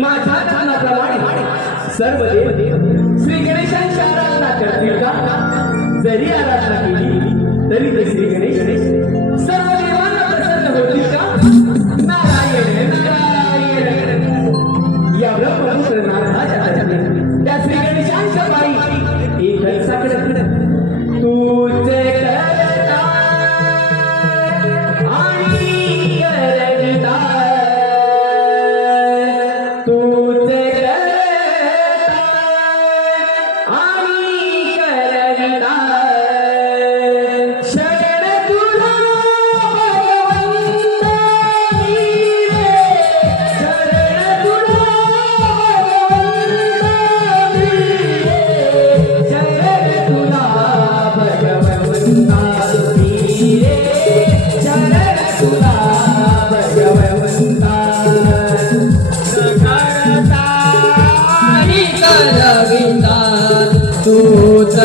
माझ्या ध्यानाप्रमाणे सर्व देव श्री गणेशांची आराधना करतील का? जरी आराधना केली तरी ते श्री गणेश सर्व देवांना प्रसन्न होतील का? नारायण नारायण. या ब्रह्मपुत्र नारायणाच्या त्या श्री कराविता तूच